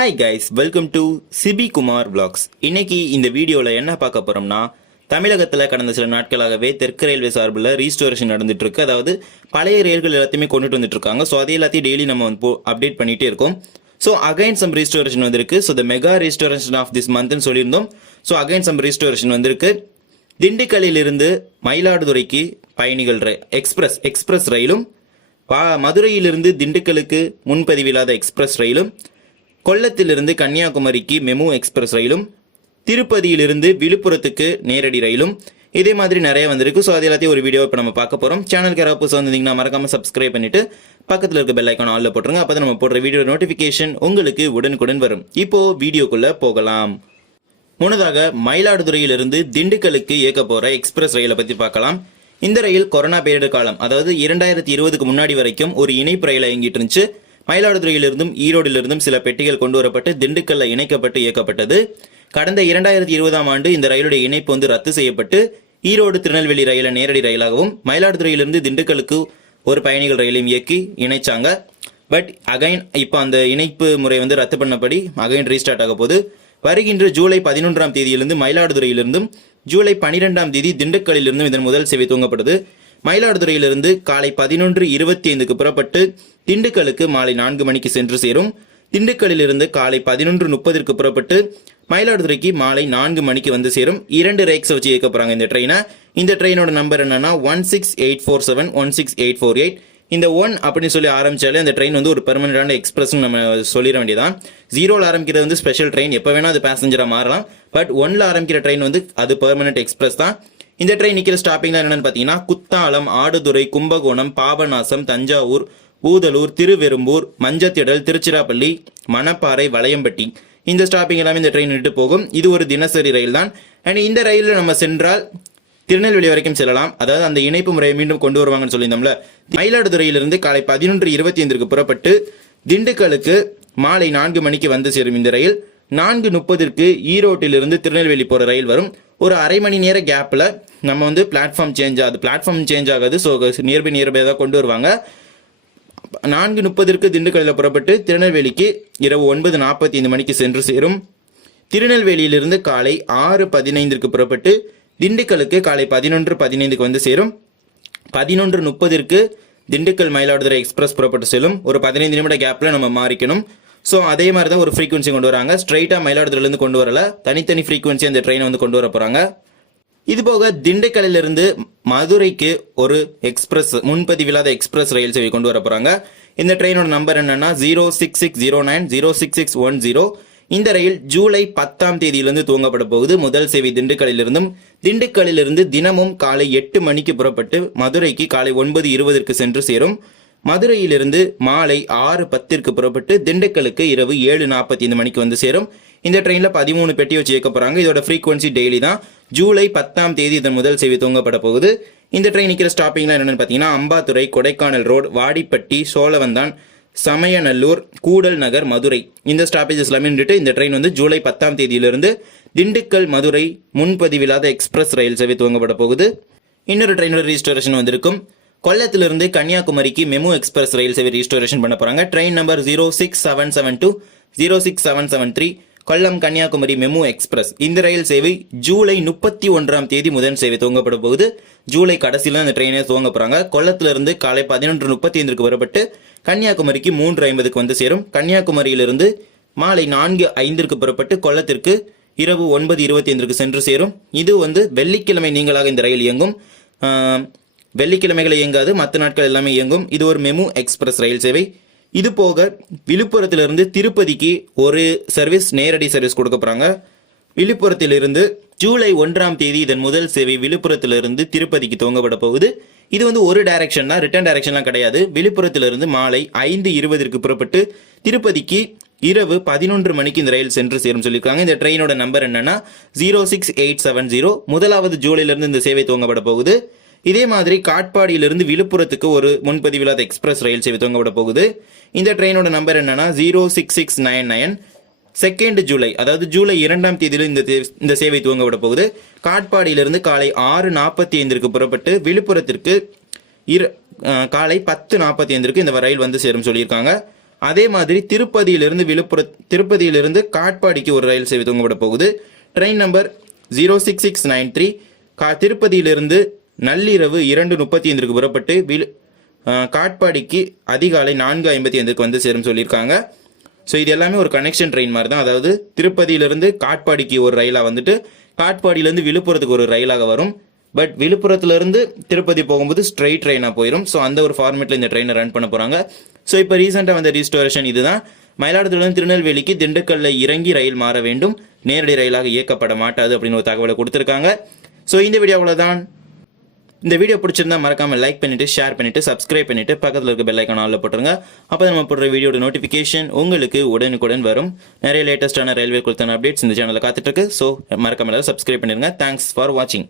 Hi guys, welcome to Sibi Kumar vlogs. இன்னைக்கு இந்த வீடியோவில் என்ன பார்க்க போகிறோம்னா, தமிழகத்தில் கடந்த சில நாட்களாகவே தெற்கு ரயில்வே சார்பில் ரீஸ்டோரேஷன் நடந்துட்டு இருக்கு. அதாவது பழைய ரயில்கள் எல்லாத்தையுமே கொண்டுட்டு வந்துட்டு இருக்காங்க. ஸோ அதை எல்லாத்தையும் டெய்லி நம்ம வந்து அப்டேட் பண்ணிகிட்டே இருக்கோம். ஸோ அகைன் சம் ரீஸ்டோரேஷன் வந்திருக்கு. So the mega restoration of this மந்த்னு சொல்லியிருந்தோம். ஸோ அகைன் சம் ரீஸ்டோரேஷன் வந்திருக்கு. திண்டுக்கல்லிலிருந்து மயிலாடுதுறைக்கு பயணிகள் எக்ஸ்பிரஸ் ரயிலும், மதுரையிலிருந்து திண்டுக்கலுக்கு முன்பதிவில்லாத எக்ஸ்பிரஸ் ரயிலும், கொல்லத்திலிருந்து கன்னியாகுமரிக்கு மெமு எக்ஸ்பிரஸ் ரயிலும், திருப்பதியிலிருந்து விழுப்புரத்துக்கு நேரடி ரயிலும், இதே மாதிரி நிறைய வந்திருக்கு. ஸோ அது எல்லாத்தையும் ஒரு வீடியோ இப்போ நம்ம பார்க்க போகிறோம். சேனலுக்கு யாராவது புதுசாக வந்திருந்தீங்கன்னா மறக்காமல் சப்ஸ்கிரைப் பண்ணிட்டு பக்கத்தில் இருக்க பெல் ஐக்கான் ஆல்ல போட்டுருங்க. அப்போ தான் நம்ம போடுற வீடியோ நோட்டிஃபிகேஷன் உங்களுக்கு உடனுக்குடன் வரும். இப்போ வீடியோக்குள்ளே போகலாம். முன்னதாக மயிலாடுதுறையிலிருந்து திண்டுக்கலுக்கு இயக்க போகிற எக்ஸ்பிரஸ் ரயிலை பற்றி பார்க்கலாம். இந்த ரயில் கொரோனா பேரிடர் காலம், அதாவது 2020க்கு முன்னாடி வரைக்கும் ஒரு இணைப்பு ரயில் இயங்கிட்டு இருந்துச்சு. மயிலாடுதுறையிலிருந்தும் ஈரோடிலிருந்தும் சில பெட்டிகள் கொண்டு வரப்பட்டு திண்டுக்கல்ல இணைக்கப்பட்டு இயக்கப்பட்டது. கடந்த 2020ஆம் ஆண்டு இந்த ரயிலுடைய இணைப்பு வந்து ரத்து செய்யப்பட்டு ஈரோடு திருநெல்வேலி ரயிலை நேரடி ரயிலாகவும் மயிலாடுதுறையிலிருந்து திண்டுக்கலுக்கு ஒரு பயணிகள் ரயிலையும் இயக்கி இணைச்சாங்க. பட் அகைன் இப்போ அந்த இணைப்பு முறை வந்து ரத்து பண்ணபடி அகைன் ரீஸ்டார்ட் ஆக போது. வருகின்ற ஜூலை 11ஆம் தேதியிலிருந்து மயிலாடுதுறையிலிருந்தும், ஜூலை 12ஆம் தேதி திண்டுக்கல்லிலிருந்தும் இதன் முதல் சேவை துவங்கப்பட்டது. மயிலாடுதுறையிலிருந்து காலை 11:25க்கு புறப்பட்டு திண்டுக்கலுக்கு மாலை 4 மணிக்கு சென்று சேரும். திண்டுக்கல்லிலிருந்து காலை 11:30க்கு புறப்பட்டு மயிலாடுதுறைக்கு மாலை 4 மணிக்கு வந்து சேரும். 2 ரேக்ஸ் வச்சு இயக்க போறாங்க இந்த ட்ரெயினை. இந்த ட்ரெயினோட நம்பர் என்னன்னா 16847 16848. இந்த 1 அப்படின்னு சொல்லி ஆரம்பிச்சாலே அந்த ட்ரெயின் வந்து ஒரு பெர்மனண்டான எக்ஸ்பிரஸ் நம்ம சொல்லிட வேண்டியதான். 0ல ஆரம்பிக்கிறது வந்து ஸ்பெஷல் ட்ரெயின், எப்போ வேணா அது பேசஞ்சரா மாறலாம். பட் 1ல ஆரம்பிக்கிற ட்ரெயின் வந்து அது பெர்மனன்ட் எக்ஸ்பிரஸ் தான். இந்த ட்ரெயின் நிற்கிற ஸ்டாப்பிங் தான் என்னன்னு பார்த்தீங்கன்னா, குத்தாலம், ஆடுதுறை, கும்பகோணம், பாபநாசம், தஞ்சாவூர், பூதலூர், திருவெரும்பூர், மஞ்சத்திடல், திருச்சிராப்பள்ளி, மணப்பாறை, வளையம்பட்டி, இந்த ஸ்டாப்பிங் எல்லாமே இந்த ட்ரெயின் நின்று போகும். இது ஒரு தினசரி ரயில் தான். அண்ட் இந்த ரயிலில் நம்ம சென்றால் திருநெல்வேலி வரைக்கும் செல்லலாம். அதாவது அந்த இணைப்பு முறையை மீண்டும் கொண்டு வருவாங்கன்னு சொல்லியிருந்தோம்ல. மயிலாடுதுறையிலிருந்து காலை 11:25க்கு புறப்பட்டு திண்டுக்கலுக்கு மாலை 4 மணிக்கு வந்து சேரும் இந்த ரயில். 4:30க்கு ஈரோட்டிலிருந்து திருநெல்வேலி போகிற ரயில் வரும். ஒரு அரை மணி நேர கேப்பில் நம்ம வந்து பிளாட்ஃபார்ம் சேஞ்ச் ஆகாது. ஸோ நியர்பை தான் கொண்டு வருவாங்க. 4:30க்கு திண்டுக்கல்லில் புறப்பட்டு திருநெல்வேலிக்கு இரவு 9:45 மணிக்கு சென்று சேரும். திருநெல்வேலியிலிருந்து காலை 6:15க்கு புறப்பட்டு திண்டுக்கலுக்கு காலை 11:15க்கு வந்து சேரும். 11:30க்கு திண்டுக்கல் மயிலாடுதுறை எக்ஸ்பிரஸ் புறப்பட்டு செல்லும். ஒரு 15 நிமிட கேப்பில் நம்ம மாறிக்கணும். ஸோ அதே மாதிரி தான் ஒரு ஃப்ரீக்வன்சி கொண்டு வராங்க. ஸ்ட்ரைட்டாக மயிலாடுதுறையிலேருந்து கொண்டு வரல, தனித்தனி ஃப்ரீக்வன்சி அந்த ட்ரெயினை வந்து கொண்டு வர போகிறாங்க. இது போக திண்டுக்கல்லிலிருந்து மதுரைக்கு ஒரு எக்ஸ்பிரஸ், முன்பதிவில்லாத எக்ஸ்பிரஸ் ரயில் சேவை கொண்டு வர போகிறாங்க. இந்த ட்ரெயினோட நம்பர் என்னன்னா 06609 06610. இந்த ரயில் ஜூலை 10ஆம் தேதியிலிருந்து துவங்கப்பட போகுது. முதல் சேவை திண்டுக்கல்லிலிருந்து தினமும் காலை 8 மணிக்கு புறப்பட்டு மதுரைக்கு காலை 9:20க்கு சென்று சேரும். மதுரையிலிருந்து மாலை 6:10க்கு புறப்பட்டு திண்டுக்கலுக்கு இரவு 7:45 மணிக்கு வந்து சேரும். இந்த ட்ரெயினில் 13 பெட்டி வச்சு இயக்க போகிறாங்க. இதோட ஃப்ரீக்வன்சி டெய்லி தான். ஜூலை 10ஆம் தேதி இதன் முதல் சேவை துவங்கப்பட போகுது. இந்த ட்ரெயின் நிற்கிற ஸ்டாப்பிங்லாம் என்னென்னு பார்த்தீங்கன்னா, அம்பாத்துறை, கொடைக்கானல் ரோடு, வாடிப்பட்டி, சோழவந்தான், சமயநல்லூர், கூடல் நகர், மதுரை, இந்த ஸ்டாப்பேஜஸ் எல்லாமே நின்றுட்டு இந்த ட்ரெயின் வந்து ஜூலை 10ஆம் தேதியிலிருந்து திண்டுக்கல் மதுரை முன்பதிவில்லாத எக்ஸ்பிரஸ் ரயில் சேவை துவங்கப்பட போகுது. இன்னொரு ட்ரெயினோட ரீஸ்டோரேஷன் வந்திருக்கும். கொல்லத்திலிருந்து கன்னியாகுமரிக்கு மெமு எக்ஸ்பிரஸ் ரயில் சேவை ரீஸ்டோரேஷன் பண்ண போறாங்க. Train number 06772 06773 Kollam Kanyakumari MEMU express. இந்த ரயில் சேவை ஜூலை 31ஆம் தேதி முதல் சேவை துவங்கப்பட போகுது. ஜூலை கடைசியில் அந்த ட்ரெயினை துவங்க போறாங்க. கொல்லத்திலிருந்து காலை 11:35க்கு புறப்பட்டு கன்னியாகுமரிக்கு 3:50க்கு வந்து சேரும். கன்னியாகுமரியிலிருந்து மாலை 4:05க்கு புறப்பட்டு கொல்லத்திற்கு இரவு 9:25க்கு சென்று சேரும். இது வந்து வெள்ளிக்கிழமை நீங்களாக இந்த ரயில் இயங்கும். வெள்ளிக்கிழமைகளை இயங்காது, மற்ற நாட்கள் எல்லாமே இயங்கும். இது ஒரு மெமு எக்ஸ்பிரஸ் ரயில் சேவை. இது போக விழுப்புரத்திலிருந்து திருப்பதிக்கு ஒரு சர்வீஸ், நேரடி சர்வீஸ் கொடுக்க போறாங்க. விழுப்புரத்திலிருந்து ஜூலை 1ஆம் தேதி இதன் முதல் சேவை விழுப்புரத்திலிருந்து திருப்பதிக்கு துவங்கப்பட போகுது. இது வந்து ஒரு டைரக்ஷன் தான், ரிட்டர்ன் டைரக்ஷன்லாம் கிடையாது. விழுப்புரத்திலிருந்து மாலை 5:20க்கு புறப்பட்டு திருப்பதிக்கு இரவு 11 மணிக்கு இந்த ரயில் சென்று சேரும் சொல்லியிருக்காங்க. இந்த ட்ரெயினோட நம்பர் என்னன்னா 06870. முதலாவது ஜூலையிலிருந்து இந்த சேவை துவங்கப்பட போகுது. இதே மாதிரி காட்பாடியிலிருந்து விழுப்புரத்துக்கு ஒரு முன்பதிவில்லாத எக்ஸ்பிரஸ் ரயில் சேவை துவங்கப்பட போகுது. இந்த ட்ரெயினோட நம்பர் என்னன்னா 06699. 2 ஜூலை, அதாவது ஜூலை 2ஆம் தேதியில் இந்த சேவை துவங்கப்பட போகுது. காட்பாடியிலிருந்து காலை 6:45க்கு புறப்பட்டு விழுப்புரத்திற்கு காலை 10:45க்கு இந்த ரயில் வந்து சேரும் சொல்லியிருக்காங்க. அதே மாதிரி திருப்பதியிலிருந்து காட்பாடிக்கு ஒரு ரயில் சேவை துவங்கப்பட போகுது. ட்ரெயின் நம்பர் 06693 திருப்பதியிலிருந்து நள்ளிரவு 2:35 புறப்பட்டு காட்பாடிக்கு அதிகாலை 4:55 வந்து சேரும் சொல்லியிருக்காங்க. ஸோ இது எல்லாமே ஒரு கனெக்ஷன் ட்ரெயின் மாதிரி தான். அதாவது திருப்பதியிலிருந்து காட்பாடிக்கு ஒரு ரயிலாக வந்துட்டு காட்பாடியிலேருந்து விழுப்புரத்துக்கு ஒரு ரயிலாக வரும். பட் விழுப்புரத்துலேருந்து திருப்பதி போகும்போது ஸ்ட்ரெயிட் ட்ரெயினாக போயிடும். ஸோ அந்த ஒரு ஃபார்மேட்டில் இந்த ட்ரெயினை ரன் பண்ண போகிறாங்க. ஸோ இப்போ ரீசெண்டாக வந்த ரீஸ்டோரேஷன் இதுதான். மயிலாடுதுறையிலிருந்து திருநெல்வேலிக்கு திண்டுக்கல்ல இறங்கி ரயில் மாற வேண்டும், நேரடி ரயிலாக இயக்கப்பட மாட்டாது அப்படின்னு ஒரு தகவலை கொடுத்துருக்காங்க. ஸோ இந்த வீடியோவில் தான். இந்த வீடியோ பிடிச்சிருந்தா மறக்காம லைக் பண்ணிட்டு, ஷேர் பண்ணிட்டு, சப்ஸ்கிரைப் பண்ணிட்டு, பக்கத்தில் இருக்க பெல் ஐக்கான் ஆல்ல போட்டுருங்க. அப்போ நம்ம போடுற வீடியோட நோட்டிஃபிகேஷன் உங்களுக்கு உடனுக்குடன் வரும். நிறைய லேட்டஸ்டான ரயில்வே குறித்தான அப்டேட்ஸ் இந்த சேனலில் காத்துட்டு இருக்கு. ஸோ மறக்காம சப்ஸ்கிரைப் பண்ணிருங்க. தேங்க்ஸ் ஃபார் வாட்சிங்.